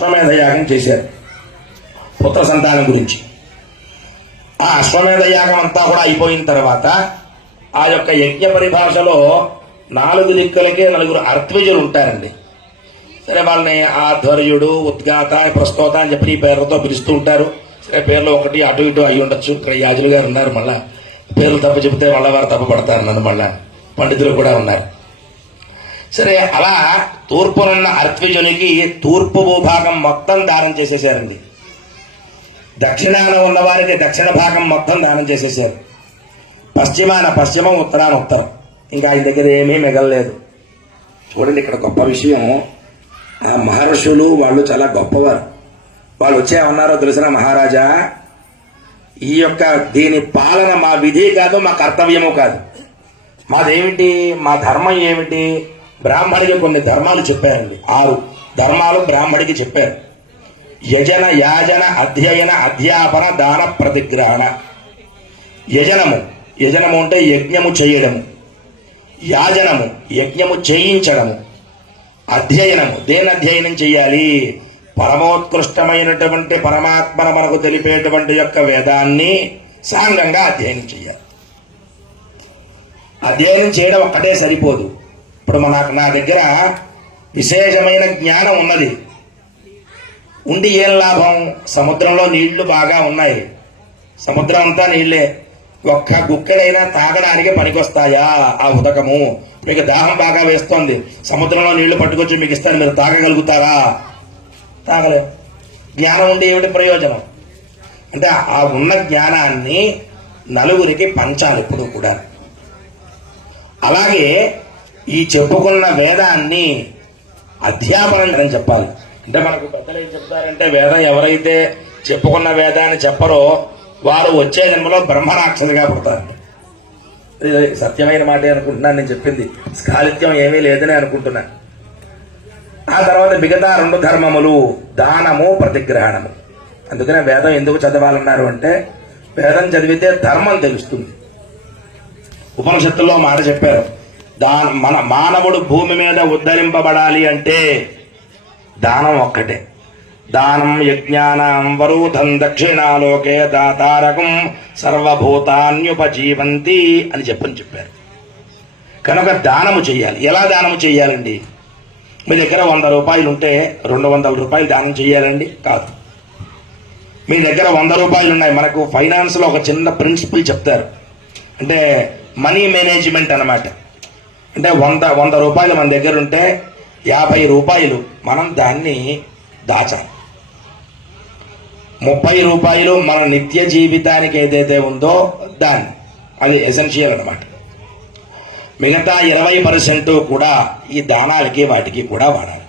అశ్వమేధ యాగం చేశారు. పుత్ర సంతానం గురించి. ఆ అశ్వమేధ యాగం అంతా కూడా అయిపోయిన తర్వాత ఆ యొక్క యజ్ఞ పరిభాషలో నాలుగు దిక్కులకే నలుగురు అర్త్విజులు ఉంటారండి. సరే వాళ్ళని ఆధ్వర్యుడు ఉద్గాత ప్రస్తోత అని చెప్పి ఈ పేర్లతో పిలుస్తూ ఉంటారు. సరే పేర్లు ఒకటి అటు ఇటు అయి ఉండొచ్చు. ఇక్కడ యాజులు గారు ఉన్నారు మళ్ళా. పేర్లు తప్ప చెబితే వాళ్ళ వారు తప్పు పడతారు నన్ను మళ్ళా. పండితులు కూడా ఉన్నారు. సరే అలా తూర్పునున్న అర్త్విజునికి తూర్పు భూభాగం మొత్తం దానం చేసేసారండి. దక్షిణాన ఉన్న వారికి దక్షిణ భాగం మొత్తం దానం చేసేసారు. పశ్చిమాన పశ్చిమం ఉత్తరాన ఉత్తరం. ఇంకా ఆయన దగ్గర ఏమీ మిగలలేదు. చూడండి ఇక్కడ గొప్ప విషయం. ఆ మహర్షులు వాళ్ళు చాలా గొప్పవారు. వాళ్ళు వచ్చే ఉన్నారో తెలిసిన మహారాజా? ఈ యొక్క దీని పాలన మా విధి కాదు మా కర్తవ్యము కాదు. మాదేమిటి? మా ధర్మం ఏమిటి? బ్రాహ్మడికి కొన్ని ధర్మాలు చెప్పారండి. ఆరు ధర్మాలు బ్రాహ్మడికి చెప్పారు. యజన యాజన అధ్యయన అధ్యాపన దాన ప్రతిగ్రహణ. యజనము యజనము అంటే యజ్ఞము చేయడము. యాజనము యజ్ఞము చేయించడము. అధ్యయనము దేని అధ్యయనం చేయాలి? పరమోత్కృష్టమైనటువంటి పరమాత్మన మనకు తెలిపేటువంటి యొక్క వేదాన్ని సాంగంగా అధ్యయనం చేయాలి. అధ్యయనం చేయడం ఒక్కటే సరిపోదు. ఇప్పుడు మన నా దగ్గర విశేషమైన జ్ఞానం ఉన్నది. ఉండి ఏం లాభం? సముద్రంలో నీళ్ళు బాగా ఉన్నాయి. సముద్రం అంతా నీళ్ళే. ఒక్క గుక్కెడైనా తాగడానికి పనికొస్తాయా ఆ ఉదకము? మీకు దాహం బాగా వేస్తోంది. సముద్రంలో నీళ్ళు పట్టుకొచ్చి మీకు ఇస్తాను. మీరు తాగగలుగుతారా? తాగలేం. జ్ఞానం ఉండి ఏమిటి ప్రయోజనం? అంటే ఆ ఉన్న జ్ఞానాన్ని నలుగురికి పంచాలి ఇప్పుడు కూడా. అలాగే ఈ చెప్పుకున్న వేదాన్ని అధ్యాపనం అని చెప్పాలి. అంటే మనకు పెద్దలు ఏం చెప్తారంటే వేదం ఎవరైతే చెప్పుకున్న వేదాన్ని చెప్పరో వారు వచ్చే జన్మలో బ్రహ్మరాక్షసుగా పుడతారు. సత్యమైన మాట అనుకుంటున్నాను నేను చెప్పింది. స్కాలిత్యం ఏమీ లేదని అనుకుంటున్నాను ఆ తర్వాత మిగతా రెండు ధర్మములు దానము ప్రతిగ్రహణము. అందుకనే వేదం ఎందుకు చదవాలన్నారు అంటే వేదం చదివితే ధర్మం తెలుస్తుంది. ఉపనిషత్తుల్లో మాట చెప్పారు. దాని మన మానవుడు భూమి మీద ఉద్ధరింపబడాలి అంటే దానం ఒక్కటే. దానం యజ్ఞానం వరూధం దక్షిణాలోకే దాతారకం సర్వభూతాన్యుపజీవంతి అని చెప్పని చెప్పారు. కనుక దానము చేయాలి. ఎలా దానము చేయాలండి? మీ దగ్గర వంద రూపాయలు ఉంటే రెండు వందల రూపాయలు దానం చేయాలండి? కాదు. మీ దగ్గర వంద రూపాయలు ఉన్నాయి మనకు ఫైనాన్స్లో ఒక చిన్న ప్రిన్సిపల్ చెప్తారు. అంటే మనీ మేనేజ్మెంట్ అన్నమాట. అంటే వంద వంద రూపాయలు మన దగ్గర ఉంటే యాభై రూపాయలు మనం దాన్ని దాచాలి ముప్పై రూపాయలు మన నిత్య జీవితానికి ఏదైతే ఉందో దాన్ని. అది ఎసెన్షియల్ అనమాట మిగతా ఇరవై పర్సెంట్ కూడా ఈ దానాలకి వాటికి కూడా వాడాలి.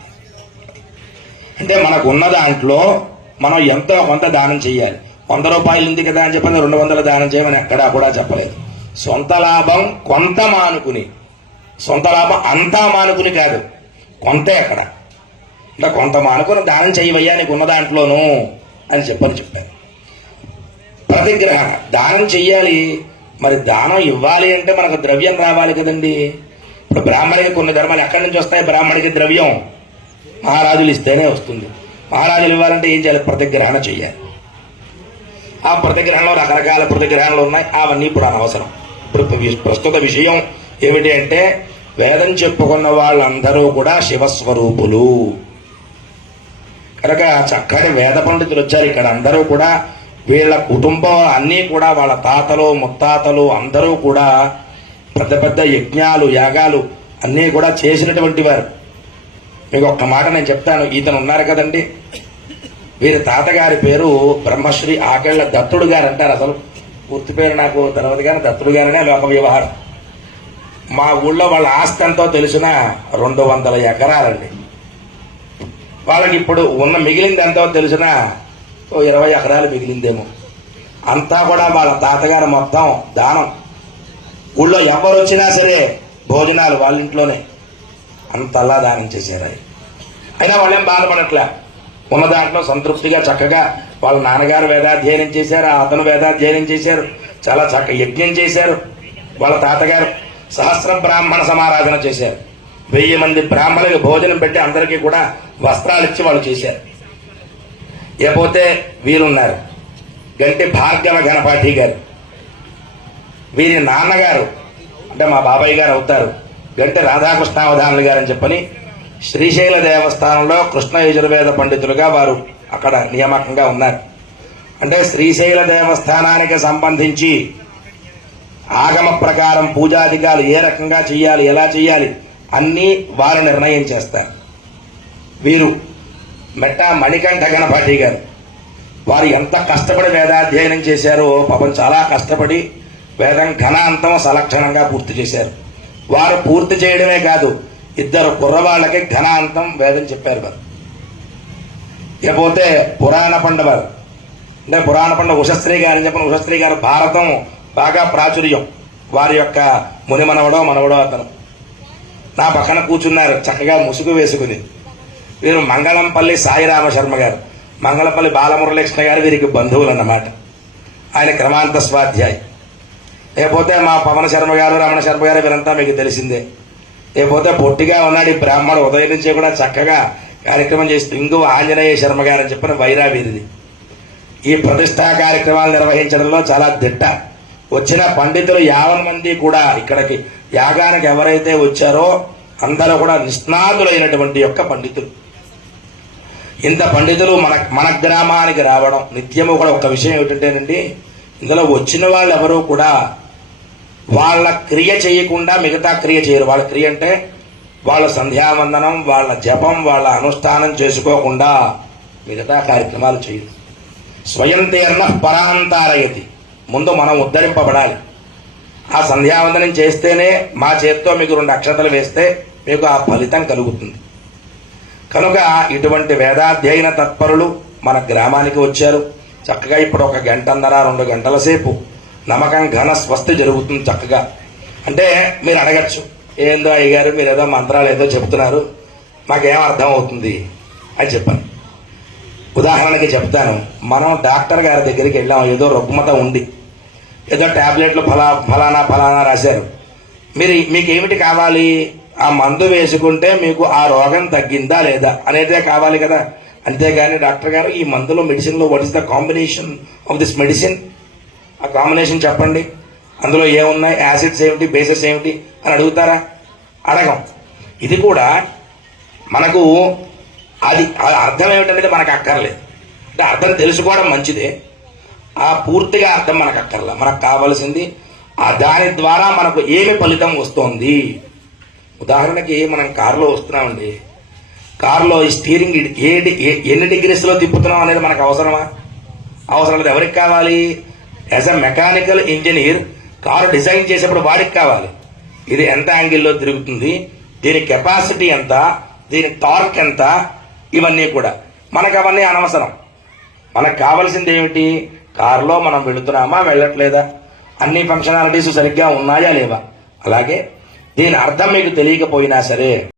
అంటే మనకు ఉన్న దాంట్లో మనం ఎంతో కొంత దానం చేయాలి. వంద రూపాయలు ఉంది కదా అని చెప్పి రెండు వందలు దానం చేయమని ఎక్కడా కూడా చెప్పలేదు. సొంత లాభం కొంత మానుకుని సొంత లాభం అంతా మానుకుని కాదు. కొంతే అక్కడ. ఇంకా కొంత మానుకుని దానం చేయవయ్యా నీకు ఉన్న దాంట్లోనూ అని చెప్పని చెప్పారు. ప్రతిగ్రహణ దానం చెయ్యాలి. మరి దానం ఇవ్వాలి అంటే మనకు ద్రవ్యం రావాలి కదండి. ఇప్పుడు బ్రాహ్మణికి కొన్ని ధర్మాలు ఎక్కడి నుంచి వస్తాయి? బ్రాహ్మణికి ద్రవ్యం. మహారాజులు ఇస్తేనే వస్తుంది. మహారాజులు ఇవ్వాలంటే ఏం చేయాలి? ప్రతిగ్రహణ చెయ్యాలి. ఆ ప్రతిగ్రహణలో రకరకాల ప్రతిగ్రహణలు ఉన్నాయి. అవన్నీ ఇప్పుడు అనవసరం. ఇప్పుడు ప్రస్తుత విషయం ఏమిటి అంటే వేదం చెప్పుకున్న వాళ్ళందరూ కూడా శివస్వరూపులు. కనుక చక్కటి వేద పండితులు వచ్చారు ఇక్కడ. అందరూ కూడా వీళ్ళ కుటుంబం అన్నీ కూడా వాళ్ళ తాతలు ముత్తాతలు అందరూ కూడా పెద్ద పెద్ద యజ్ఞాలు యాగాలు అన్నీ కూడా చేసినటువంటి వారు. మీకు ఒక్క మాట నేను చెప్తాను. ఈతను ఉన్నారు కదండి. వీరి తాతగారి పేరు బ్రహ్మశ్రీ ఆకేళ్ళ దత్తుడు గారు అంటారు అసలు. పూర్తి పేరు నాకు తర్వాత కానీ దత్తుడు గారనే లోక వ్యవహారం. మా ఊళ్ళో వాళ్ళ ఆస్తి ఎంతో తెలిసిన రెండు వందల ఎకరాలండి. వాళ్ళకి ఇప్పుడు ఉన్న మిగిలింది ఎంతో తెలిసిన ఓ ఇరవై ఎకరాలు మిగిలిందేమో. అంతా కూడా వాళ్ళ తాతగారు మొత్తం దానం. ఊళ్ళో ఎవరు వచ్చినా సరే భోజనాలు వాళ్ళ ఇంట్లోనే. అంతలా దానం చేశారు అయినా వాళ్ళేం బాధపడట్లే. ఉన్న దాంట్లో సంతృప్తిగా చక్కగా వాళ్ళ నాన్నగారు వేదాధ్యయనం చేశారు ఆ అతను వేదాధ్యయనం చేశారు చాలా చక్క యజ్ఞం చేశారు వాళ్ళ తాతగారు. సహస్ర బ్రాహ్మణ సమారాధన చేశారు. వెయ్యి మంది బ్రాహ్మణులకు భోజనం పెట్టి అందరికీ కూడా వస్త్రాలు ఇచ్చి వాళ్ళు చేశారు. ఇకపోతే వీరున్నారు గంటి భార్గవ గణపాఠి గారు వీరి నాన్నగారు అంటే మా బాబాయ్ గారు అవుతారు గంటి రాధాకృష్ణావధానులు గారు అని చెప్పని శ్రీశైల దేవస్థానంలో కృష్ణ యజుర్వేద పండితులుగా వారు అక్కడ నియామకంగా ఉన్నారు. అంటే శ్రీశైల దేవస్థానానికి సంబంధించి ఆగమ ప్రకారం పూజాధికాలు ఏ రకంగా చేయాలి ఎలా చేయాలి అన్నీ వారు నిర్ణయం చేస్తారు. వీరు మెట్ట మణికంఠ గణపాఠి గారు. వారు ఎంత కష్టపడి వేదాధ్యయనం చేశారో పాపం చాలా కష్టపడి వేదం ఘనాంతం సలక్షణంగా పూర్తి చేశారు. వారు పూర్తి చేయడమే కాదు ఇద్దరు కుర్రవాళ్ళకి ఘనాంతం వేదం చెప్పారు వారు. ఇకపోతే పురాణ పండవారు అంటే పురాణ పండ ఉషశ్రీ గారు అని చెప్పిన ఉషశ్రీ గారు భారతం బాగా ప్రాచుర్యం. వారి యొక్క ముని మనవడో మనవడో అతను. నా పక్కన కూర్చున్నారు చక్కగా ముసుగు వేసుకుని. వీరు మంగళంపల్లి సాయిరామ శర్మ గారు. మంగళంపల్లి బాలమురళీకృష్ణ గారు వీరికి బంధువులు అన్నమాట ఆయన క్రమాంత స్వాధ్యాయి. లేకపోతే మా పవన శర్మ గారు రమణ శర్మ గారు వీరంతా మీకు తెలిసిందే. లేకపోతే పొట్టిగా ఉన్నాడు ఈ బ్రాహ్మణుడు. ఉదయం నుంచి కూడా చక్కగా కార్యక్రమం చేస్తూ ఇంగువ ఆంజనేయ శర్మ గారు అని చెప్పిన వైరా వీరిది ఈ ప్రతిష్టా కార్యక్రమాలు నిర్వహించడంలో చాలా దిట్ట. వచ్చిన పండితులు యావన్ మంది కూడా ఇక్కడికి యాగానికి ఎవరైతే వచ్చారో అందరూ కూడా నిష్ణాతులైనటువంటి యొక్క పండితులు. ఇంత పండితులు మన మన గ్రామానికి రావడం నిత్యము కూడా ఒక విషయం ఏమిటంటేనండి ఇందులో వచ్చిన వాళ్ళు ఎవరూ కూడా వాళ్ళ క్రియ చేయకుండా మిగతా క్రియ చేయరు. వాళ్ళ క్రియ అంటే వాళ్ళ సంధ్యావందనం వాళ్ళ జపం వాళ్ళ అనుష్ఠానం చేసుకోకుండా మిగతా కార్యక్రమాలు చేయరు. స్వయం తీర్ణ పరాంతారయతి. ముందు మనం ఉద్ధరింపబడాలి. ఆ సంధ్యావందనం చేస్తేనే మా చేత్తో మీకు రెండు అక్షతలు వేస్తే మీకు ఆ ఫలితం కలుగుతుంది. కనుక ఇటువంటి వేదాధ్యయన తత్పరులు మన గ్రామానికి వచ్చారు. చక్కగా ఇప్పుడు ఒక గంటన్నర రెండు గంటల సేపు నమ్మకం ఘన స్వస్తి జరుగుతుంది చక్కగా. అంటే మీరు అడగచ్చు ఏందో అయ్యగారు మీరు ఏదో మంత్రాలు ఏదో చెప్తున్నారు మాకేం అర్థం అవుతుంది అని చెప్పాను. ఉదాహరణకి చెప్తాను మనం డాక్టర్ గారి దగ్గరికి వెళ్ళాం ఏదో రుగ్మత ఉంది. ఏదో ట్యాబ్లెట్లు ఫలా ఫలానా ఫలానా రాశారు. మీరు మీకు ఏమిటి కావాలి? ఆ మందు వేసుకుంటే మీకు ఆ రోగం తగ్గిందా లేదా అనేదే కావాలి కదా. అంతేగాని డాక్టర్ గారు ఈ మందులో మెడిసిన్లో what is the combination of this medicine ఆ కాంబినేషన్ చెప్పండి. అందులో ఏమున్నాయి? యాసిడ్స్ ఏమిటి? బేసెస్ ఏమిటి? అని అడుగుతారా? అడగం. ఇది కూడా మనకు అది ఆ అర్థం ఏమిటనేది మనకు అక్కర్లేదు. అంటే అర్థం తెలుసుకోవడం మంచిదే. ఆ పూర్తిగా అర్థం మనకు అక్కర్లా మనకు కావలసింది ఆ దాని ద్వారా మనకు ఏమి ఫలితం వస్తోంది? ఉదాహరణకి మనం కారులో వస్తున్నామండి. కారులో ఈ స్టీరింగ్ ఏ డి- ఏ- ఎన్ని డిగ్రీస్లో తిప్పుతున్నాం అనేది మనకు అవసరమా? అవసరం లేదు. ఎవరికి కావాలి? As a mechanical engineer car design చేసేప్పుడు వాడికి కావాలి. ఇది ఎంత యాంగిల్లో తిరుగుతుంది? దీని కెపాసిటీ ఎంత? దీని టార్క్ ఎంత? ఇవన్నీ కూడా. మనకు అవన్నీ అనవసరం. మనకు కావాల్సింది ఏమిటి? కారులో మనం వెళుతున్నామా వెళ్ళట్లేదా? అన్ని ఫంక్షనాలిటీస్ సరిగ్గా ఉన్నాయా లేవా? అలాగే దీని అర్థం మీకు తెలియకపోయినా సరే